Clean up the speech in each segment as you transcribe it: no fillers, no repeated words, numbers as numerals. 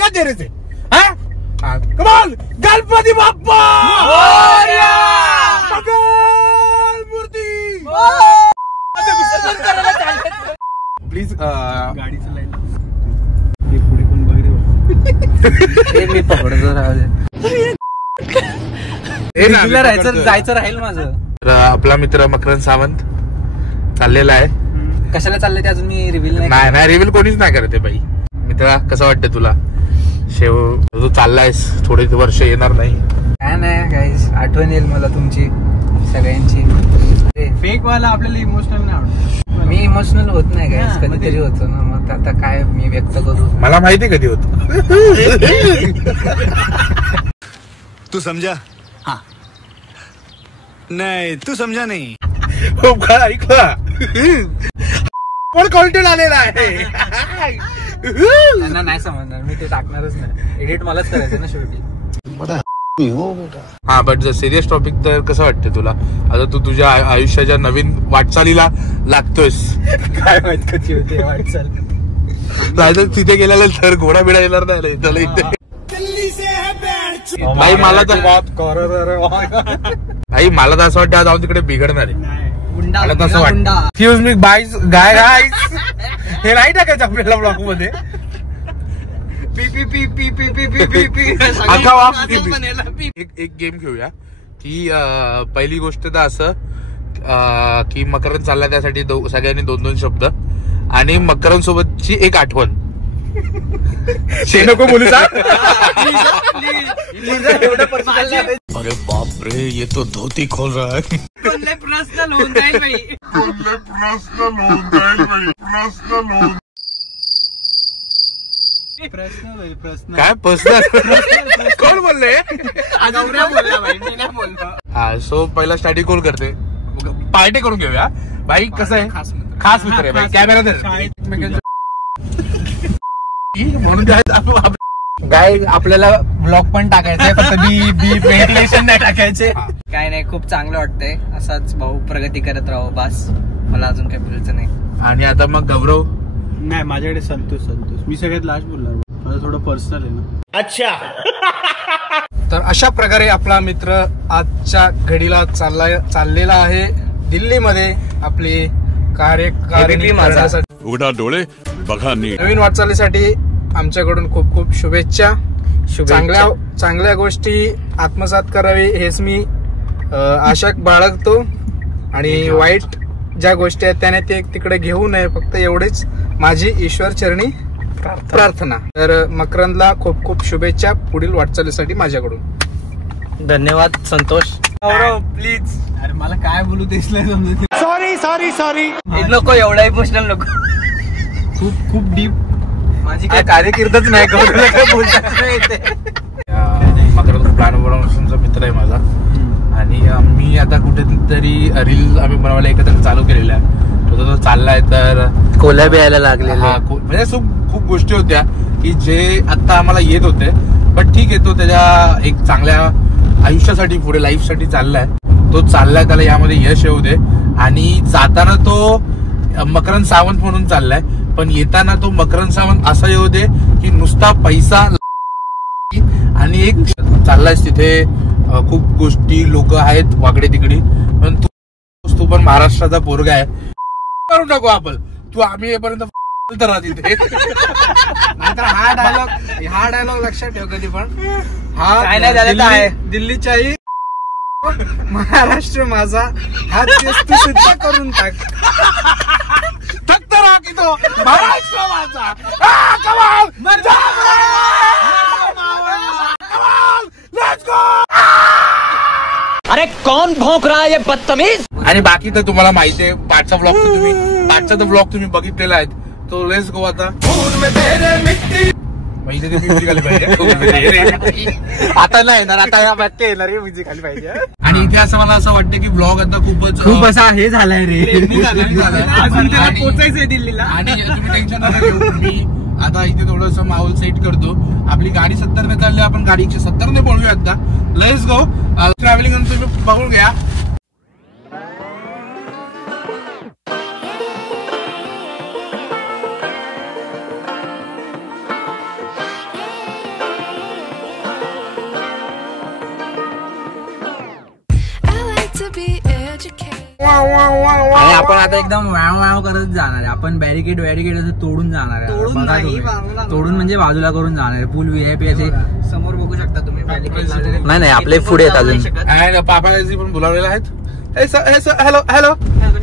जाएगा तेरे से। कमाल गणपति बाप्पा मंगल मूर्ति। प्लीज गाडी चलायला पुढे कोण बघ मी पकडतो राहायचं जायचं राहील माझं। तर आपला मित्र मकरंद सावंत चाललेला आहे। कशाला चाललंय ते अजून मी रिव्हील नाही रिव्हील कोणीच नाही करते बाई। मित्रा कसं वाटतं तुला शेव तू चाललायस थोडे वर्ष येणार नाही काय नाही गाईस आठवण येईल मला तुमची सगळ्यांची। फेक वाला आपल्याला इमोशनल नाही आवडत। मी इमोशनल होत नाही गाईस कधीतरी होतो ना मग आता काय मी व्यक्त करू मला माहिती कधी होत। तू समझा हाँ नहीं तू समझा नहीं हो का ऐकला पण कॉन्टेंट आलेला आहे नाही समजणार मी ते टाकणारच नाही एडिट मलाच करायचं ना शेवटी हो बेटा। हा बट जर सिरियस टॉपिक तर कसं वाटतं तुला आता तू तुझ्या आयुष्याच्या नवीन वाटचालीला लागतोयस काय माहित कशी होते वाटचाल तिथे गेलेला तर घोडा बिडा येणार नाही त्याला इथे भाई मला तर भाई मला तर असं वाटतं जाऊन तिकडे बिघडणार आहे मला तसं वाटतं। एक्सक्यूज मी गाइस हे नाही टाकायचं आपल्याला ब्लॉग मध्ये एक गेम खेळूया की पहिली गोष्ट तर असं की मकरंद चालला त्यासाठी सगळ्यांनी 2-2 शब्द आणि मकरंद सोबतची एक आठवण नको बोलू अरे बाप रे ये तो धोती खोल रहा है पर्सनल होऊन जाईल भाई काय पर्सनल कोण बोलले हा सो पहिला स्टार्टिंग कोण करते पार्टी करून घेऊया भाई कसं आहे खास मित्र आहे भाई कॅमेरा म्हणून काय आपल्याला ब्लॉग पण टाकायचा आहे फक्त बी व्हेंटिलेशन नाही टाकायचे काय नाही खूप चांगलं वाटतंय असाच भाऊ प्रगती करत राहू बस मला अजून काही बोलायचं नाही। आणि आता मग गौरव नाही माझ्याकडे संतोष मी सगळ्यात लास्ट बोलणार मला थोडं पर्सनल आहे ना। अच्छा तर अशा प्रकारे आपला मित्र आजच्या घडीला चाललेला आहे दिल्लीमध्ये आपली कार्यकारिणी करण्यासाठी। उघडा डोळे बघा नवीन वाटचालीसाठी आमच्याकडून खूप खूप शुभेच्छा। चांगल्या गोष्टी आत्मसात करावी हेच मी आशा बाळगतो आणि वाईट ज्या गोष्टी आहेत त्याने ते तिकडे घेऊ नये फक्त एवढीच माझी ईश्वर चरणी प्रार्थना। तर मकरंदला खूप खूप शुभेच्छा पुढील वाटचालीसाठी माझ्याकडून। धन्यवाद संतोष। गौरव प्लीज अरे मला काय बोलू देश नाही समजत सॉरी नको एवढा इमोशनल नको खूप डीप माझी काय कार्यकिर्दच नाही मकरंद प्लॅन बनवण्याचा मित्र आहे माझा आणि मी आता कुठेतरी रील आम्ही बनवायला एकत्र चालू केलेला आहे तो चाललाय तर कोलॅब यायला लागलेला म्हणजे खूप गोष्टी होत्या की जे आता आम्हाला येत होते पण ठीक आहे तो त्याच्या एक चांगल्या आयुष्यासाठी पुढे लाईफ साठी चाललाय तो चाललाय त्याला यामध्ये यश येऊ दे आणि जाताना तो मकरंद सावंत म्हणून चाललाय पण येताना तो मकरंद सावंत असा येऊ दे की नुसता पैसा आणि एक चाललाय तिथे खूप गोष्टी लोक आहेत वाकडे तिकडे पण तू पण महाराष्ट्राचा पोरगा आहे करून टाकू आपण तू आम्ही येईपर्यंत राहा तिथे नाहीतर हा डायलॉग लक्षात ठेव कधी पण हा नाही दिल्लीच्याही महाराष्ट्र माझा हा तू सुद्धा करून टाक फक्त राहा की तो महाराष्ट्र माझा अरे कौन भौंक रहा है ये बदतमीज। आणि बाकी तर तुम्हाला माहिती आहे पाठचा ब्लॉग तुम्ही बघितलेला आहे तो लेट्स गो आता आता नाही येणार आता येणार म्युझिक खाली पाहिजे आणि इथे असं मला असं वाटतं की ब्लॉग आता खूप असा हे झालाय रे पोचायचंय दिल्लीला आणि तुम्ही टेन्शन नका घेऊ मी आता इथे थोडस माहोल सेट करतो आपली गाडी 70 ने चालली आपण गाडी 170 ने पळूया आता लेट्स गो ट्रॅव्हलिंग तुम्ही बघून घ्या आता एकदम व्याव व्याव करत जाणार आहे. आपण बॅरिकेड असं तोडून जाणार आहे. तोडून बघा नाही, तुम्ही. बाजूला तोडून म्हणजे बाजूला करून जाणार आहे. फुल VIP असे समोर बघू शकता तुम्ही barricade नाही आपले पुढे आहेत अजून. अँड पापाजी पण बोलावलेले आहेत. हे sir hello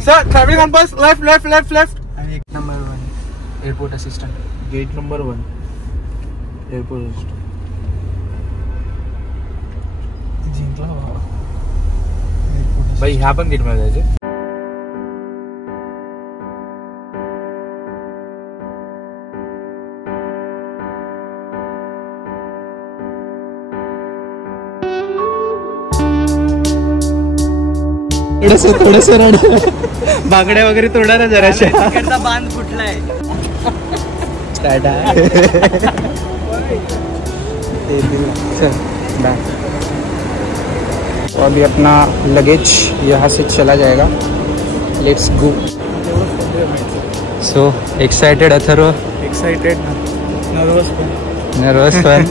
sir travelling on bus left आणि 1 number 1 airport assistant. Gate number 1 airport. भाई ह्या पण गेट मध्ये जायचे. थोडस बागड्या वगैरे तोडा ना जराशा. तिकडचा बांध फुटलाय. तो अभी अपना लगेज यहाँ से चला जाएगा. Let's go. So excited Atharva. Excited nervous पण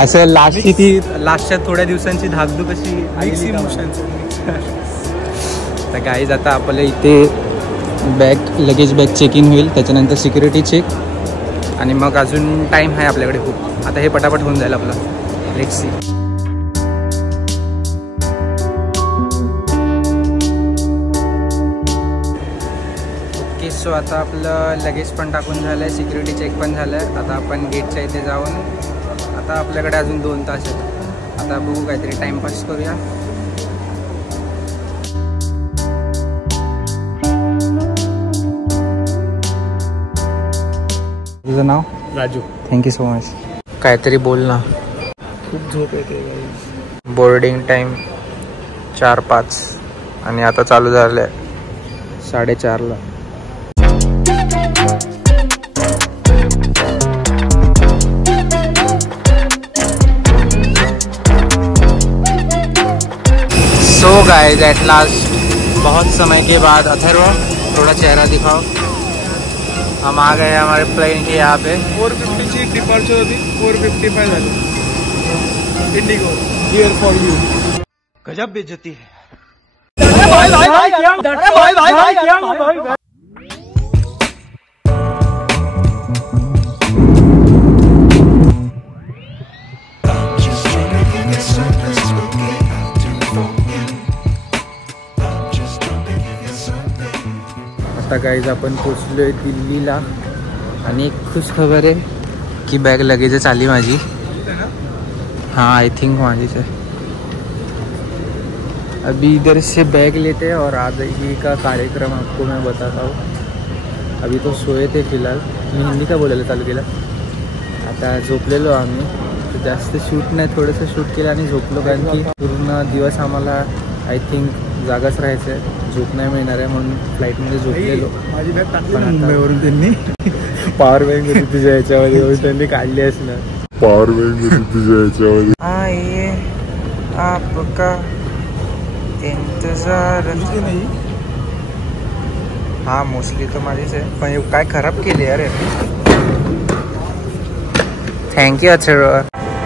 असं लास्टच्या थोड्या दिवसांची धाकधूक अशी आलेली का? तर गाईज आता आपल्या इथे लगेज बॅग चेक इन होईल. त्याच्यानंतर सिक्युरिटी चेक आणि मग अजून टाईम आहे आपल्याकडे खूप. आता हे पटापट होऊन जाईल आपला. Let's see. ओके सो आता आपलं लगेज पण टाकून झालं आहे. सिक्युरिटी चेक पण झालं आहे. आता आपण गेटच्या इथे जाऊन आता आपल्याकडे अजून 2 तास आहेत. आता बघू काहीतरी टाईमपास करूया. तुझं नाव? राजू. Thank you so much. काहीतरी बोल ना. खूप झोप येते. बोर्डिंग टाईम 4-5 आणि आता चालू झालं आहे 4:30ला. सो गाइस एट लास्ट बहुत समय के बाद अथर्व थोड़ा चेहरा दिखाओ. हम आ गए हमारे प्लेन के यहाँ पे. 450ची डिपार्चर होती. 4:55 झाली. Indigo here for you. गजब बेइज्जती है. आता गाईज आपण पोचलोय दिल्लीला आणि एक खुश खबर आहे की बॅग लगेजच आली माझी. हाँ आई थिंक माझीच है. अभी इधर से बैग लेते हैं और आगे का कार्यक्रम आपको मैं बताता हूँ. अभी तो सोए थे फिलहाल. मी हिंदी का बोलायला चालू केलं. आता झोपलेलो आम्ही. तर जास्त शूट नाही, थोडंसं शूट केलं आणि झोपलो. कारण की पूर्ण दिवस आम्हाला आय थिंक जागाच राहायचं आहे. झोप नाही मिळणार आहे म्हणून फ्लाईटमध्ये झोपलेलो. माझी बॅग टाकली मुंबईवरून त्यांनी. पॉवर बँक होती तुझ्या याच्यामध्ये त्यांनी काढली असणार. पॉवर बँक होती तुझ्या याच्यामध्ये. आइए आपका इंतजार. नाही हाँ मोस्टली तो माझीच आहे. पण काय खराब केली यार. थँक्यू अथर्व.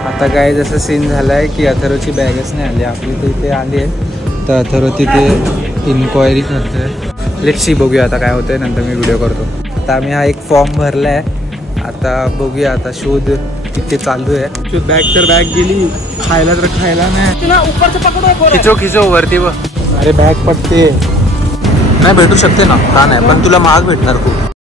आता काय जसं सीन झालं आहे की अथर्वची बॅगच नाही आली. आपली तर इथे आली आहे. तर अथर्व तिथे इन्क्वायरी करतोय. Let's see. बघूया आता काय होतंय. नंतर मी व्हिडिओ करतो. आता आम्ही हा एक फॉर्म भरला आहे. आता बघूया. आता शोध तिथे चालू आहे. बॅग तर बॅग गेली. खायला तर खायला नाही. खिचो वरती बघ. अरे बॅग पडते. नाही भेटू शकते ना. का नाही पण तुला महाग भेटणार खूप.